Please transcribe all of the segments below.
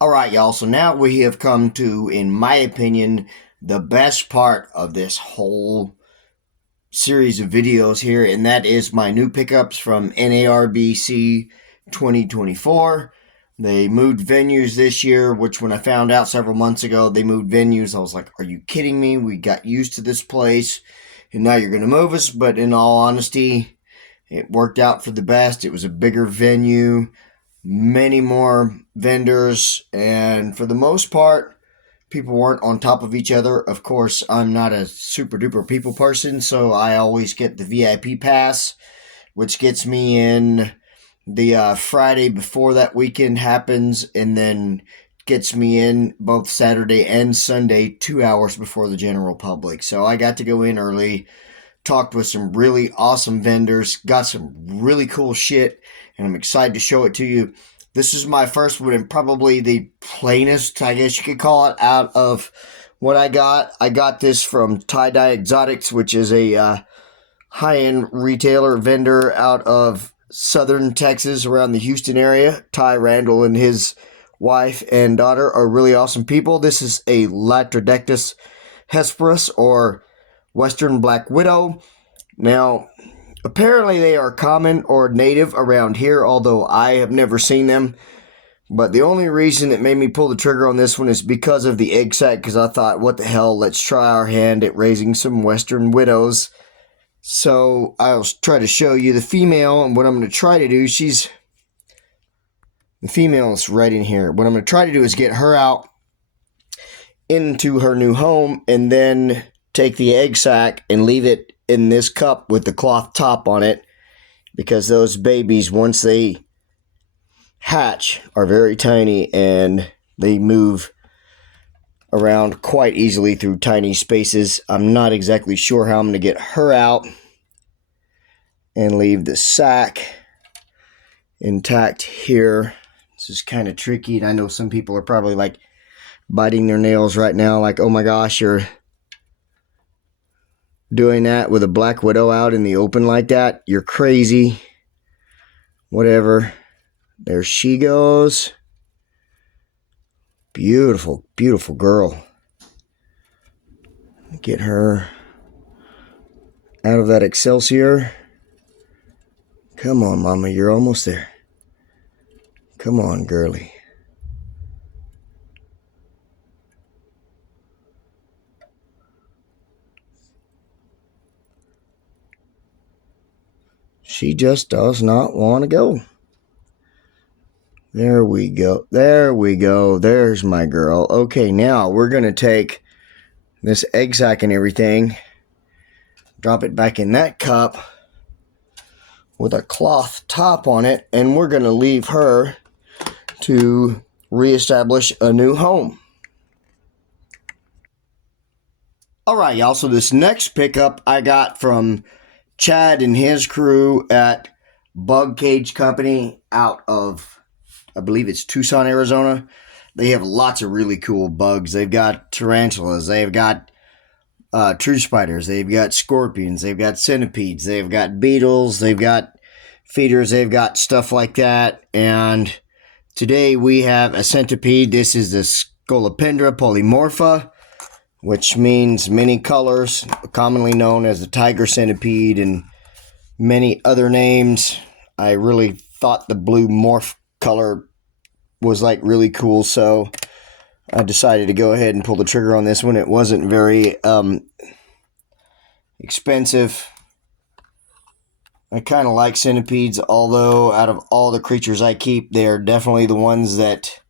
All right, y'all. So now we have come to, in my opinion, the best part of this whole series of videos here, and that is my new pickups from NARBC 2024. They moved venues this year, which when I found out several months ago they moved venues, I was like, are you kidding me? We got used to this place, and now you're going to move us. But in all honesty, it worked out for the best. It was a bigger venue, many more vendors, and for the most part, people weren't on top of each other. Of course, I'm not a super duper people person, so I always get the VIP pass, which gets me in the Friday before that weekend happens, and then gets me in both Saturday and Sunday 2 hours before the general public. So I got to go in early, talked with some really awesome vendors, got some really cool shit, and I'm excited to show it to you. This is my first one and probably the plainest, I guess you could call it, out of what I got. I got this from Tie-Dye Exotics, which is a high-end retailer vendor out of southern Texas around the Houston area. Ty Randall and his wife and daughter are really awesome people. This is a Latrodectus hesperus, or Western Black Widow. Now, apparently they are common or native around here, although I have never seen them. But the only reason it made me pull the trigger on this one is because of the egg sac, because I thought, what the hell, let's try our hand at raising some Western Widows. So I'll try to show you the female, and what I'm going to try to do, the female is right in here. What I'm going to try to do is get her out into her new home, and then take the egg sac and leave it in this cup with the cloth top on it, because those babies, once they hatch, are very tiny and they move around quite easily through tiny spaces. I'm not exactly sure how I'm going to get her out and leave the sac intact here. This is kind of tricky, and I know some people are probably like biting their nails right now, like, oh my gosh, you're doing that with a black widow out in the open like that? You're crazy. Whatever. There she goes. Beautiful, beautiful girl. Get her out of that Excelsior. Come on, mama, you're almost there. Come on, girly. She just does not want to go. There we go. There we go. There's my girl. Okay, now we're going to take this egg sac and everything, drop it back in that cup with a cloth top on it, and we're going to leave her to reestablish a new home. All right, y'all. So this next pickup I got from Chad and his crew at Bug Cage Company out of, I believe it's Tucson, Arizona. They have lots of really cool bugs. They've got tarantulas. They've got true spiders. They've got scorpions. They've got centipedes. They've got beetles. They've got feeders. They've got stuff like that. And today we have a centipede. This is the Scolopendra polymorpha, which means many colors, commonly known as the tiger centipede and many other names. I really thought the blue morph color was like really cool, so I decided to go ahead and pull the trigger on this one. It wasn't very expensive. I kind of like centipedes, although out of all the creatures I keep, they're definitely the ones that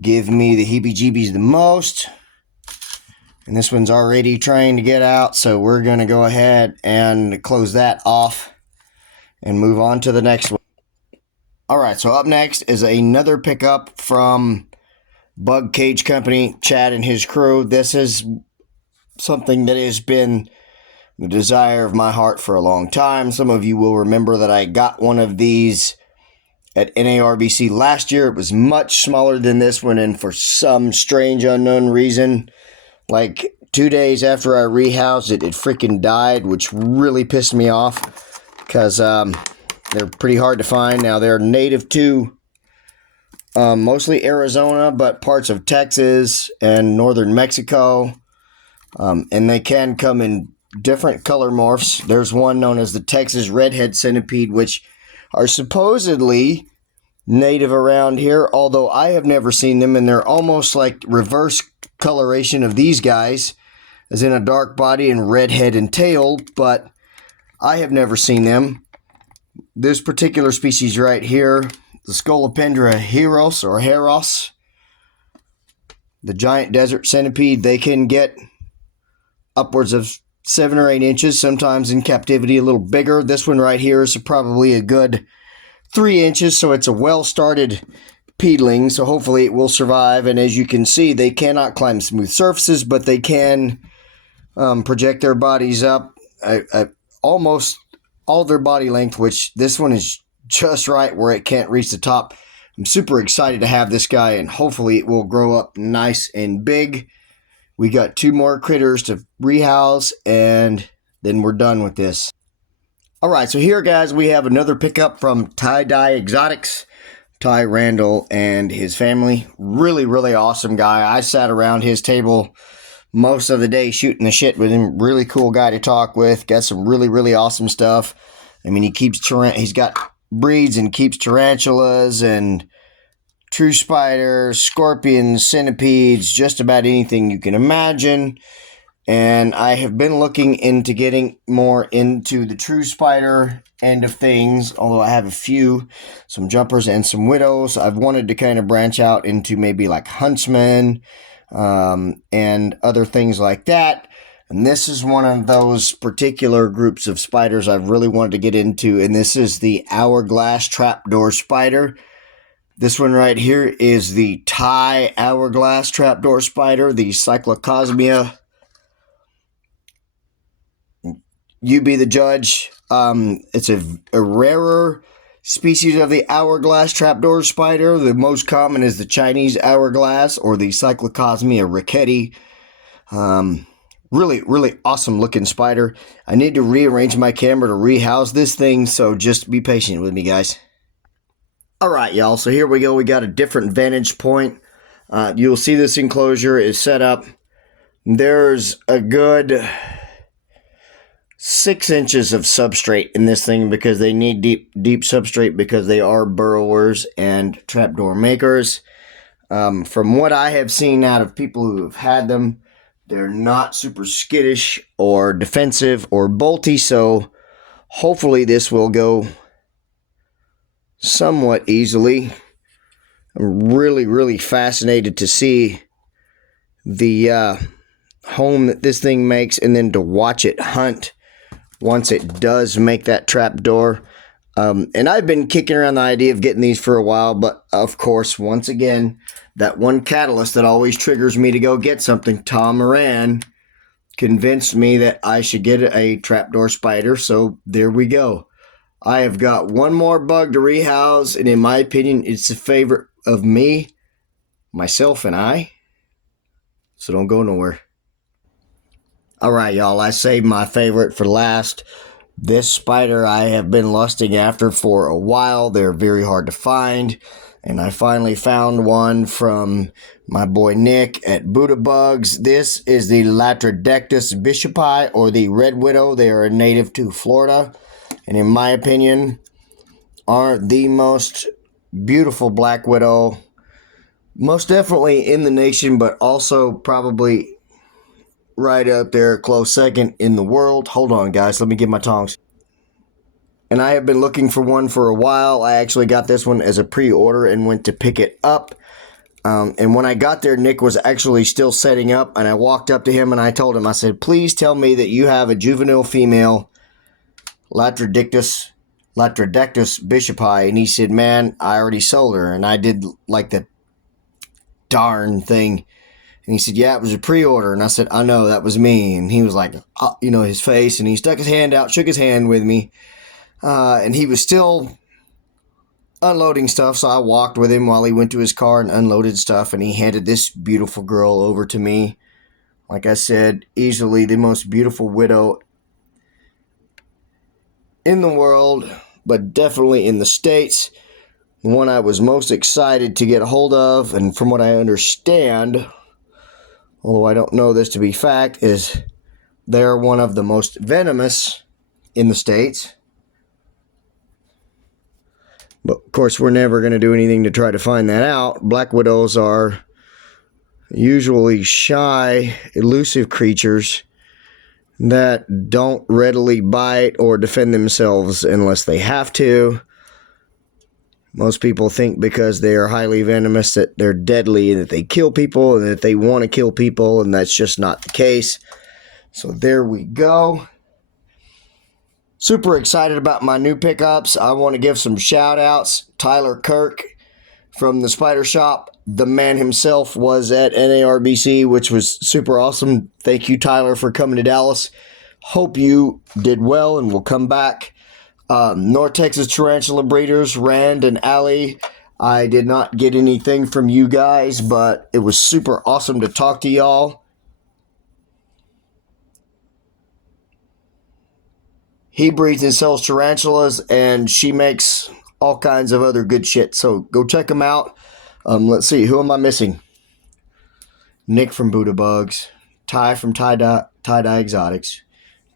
give me the heebie-jeebies the most. And this one's already trying to get out, so we're going to go ahead and close that off and move on to the next one. Alright, so up next is another pickup from Bug Cage Company, Chad and his crew. This is something that has been the desire of my heart for a long time. Some of you will remember that I got one of these at NARBC last year. It was much smaller than this one, and for some strange unknown reason, like 2 days after I rehoused it, it freaking died, which really pissed me off because they're pretty hard to find. Now, they're native to mostly Arizona, but parts of Texas and northern Mexico. And they can come in different color morphs. There's one known as the Texas Redhead Centipede, which are supposedly native around here, although I have never seen them, and they're almost like reverse coloration of these guys, as in a dark body and red head and tail, but I have never seen them. This particular species right here, the Scolopendra heros, the giant desert centipede, they can get upwards of 7 or 8 inches, sometimes in captivity a little bigger. This one right here is probably a good 3 inches, so it's a well-started peedling, so hopefully it will survive. And as you can see, they cannot climb smooth surfaces, but they can project their bodies up almost all their body length, which this one is just right where it can't reach the top. I'm super excited to have this guy, and hopefully it will grow up nice and big. We got 2 more critters to rehouse, and then we're done with this. Alright, so here, guys, we have another pickup from Tie-Dye Exotics. Ty Randall and his family. Really, really awesome guy. I sat around his table most of the day shooting the shit with him. Really cool guy to talk with. Got some really, really awesome stuff. I mean, he's got breeds and keeps tarantulas and true spiders, scorpions, centipedes, just about anything you can imagine. And I have been looking into getting more into the true spider end of things, although I have some jumpers and some widows. I've wanted to kind of branch out into maybe like huntsmen and other things like that. And this is one of those particular groups of spiders I've really wanted to get into, and this is the Hourglass Trapdoor spider. This one right here is the Thai Hourglass Trapdoor spider, the Cyclocosmia. You be the judge. It's a rarer species of the Hourglass Trapdoor spider. The most common is the Chinese Hourglass or the Cyclocosmia ricketi. Really, really awesome looking spider. I need to rearrange my camera to rehouse this thing, so just be patient with me, guys. Alright, y'all, so here we go. We got a different vantage point. You'll see this enclosure is set up. There's a good 6 inches of substrate in this thing because they need deep substrate because they are burrowers and trapdoor makers. From what I have seen out of people who have had them, they're not super skittish or defensive or bolty, so hopefully this will go somewhat easily. I'm really, really fascinated to see the home that this thing makes, and then to watch it hunt once it does make that trapdoor. And I've been kicking around the idea of getting these for a while, but of course, once again, that one catalyst that always triggers me to go get something, Tom Moran, convinced me that I should get a trapdoor spider, so there we go. I have got one more bug to rehouse, and in my opinion, it's a favorite of me, myself, and I. So don't go nowhere. Alright, y'all, I saved my favorite for last. This spider I have been lusting after for a while. They're very hard to find. And I finally found one from my boy Nick at Buddha Bugs. This is the Latrodectus bishopi, or the Red Widow. They are a native to Florida, and in my opinion, are the most beautiful black widow. Most definitely in the nation, but also probably right up there, close second in the world. Hold on, guys. Let me get my tongs. And I have been looking for one for a while. I actually got this one as a pre-order and went to pick it up. And when I got there, Nick was actually still setting up. And I walked up to him and I told him, I said, please tell me that you have a juvenile female Latrodectus bishopi. And he said, man, I already sold her. And I did like the darn thing. And he said, yeah, it was a pre-order. And I said, I know, that was me. And he was like, you know, his face. And he stuck his hand out, shook his hand with me. And he was still unloading stuff. So I walked with him while he went to his car and unloaded stuff. And he handed this beautiful girl over to me. Like I said, easily the most beautiful widow in the world, but definitely in the States. The one I was most excited to get a hold of, and from what I understand, although I don't know this to be fact, is they're one of the most venomous in the States. But of course, we're never going to do anything to try to find that out. Black widows are usually shy, elusive creatures that don't readily bite or defend themselves unless they have to. Most people think because they are highly venomous that they're deadly and that they kill people and that they want to kill people, and that's just not the case. So there we go. Super excited about my new pickups. I want to give some shout outs. Tyler Kirk from the Spider Shop. The man himself was at NARBC, which was super awesome. Thank you, Tyler, for coming to Dallas. Hope you did well and will come back. North Texas Tarantula Breeders, Rand and Allie. I did not get anything from you guys, but it was super awesome to talk to y'all. He breeds and sells tarantulas, and she makes all kinds of other good shit. So go check them out. Let's see. Who am I missing? Nick from Buddha Bugs. Ty from Tie-Dye Exotics.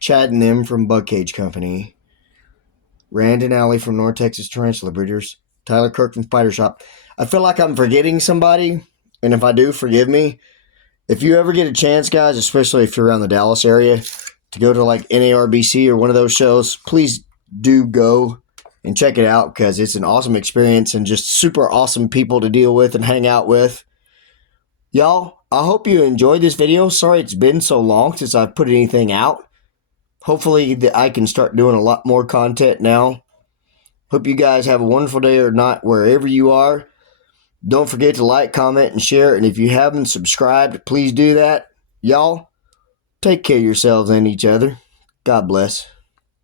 Chad and them from Bug Cage Company. Rand and Allie from North Texas Tarantula Breeders. Tyler Kirk from Spider Shop. I feel like I'm forgetting somebody, and if I do, forgive me. If you ever get a chance, guys, especially if you're around the Dallas area, to go to like NARBC or one of those shows, please do go and check it out because it's an awesome experience and just super awesome people to deal with and hang out with. Y'all, I hope you enjoyed this video. Sorry it's been so long since I've put anything out. Hopefully I can start doing a lot more content now. Hope you guys have a wonderful day or night wherever you are. Don't forget to like, comment, and share. And if you haven't subscribed, please do that. Y'all, take care of yourselves and each other. God bless.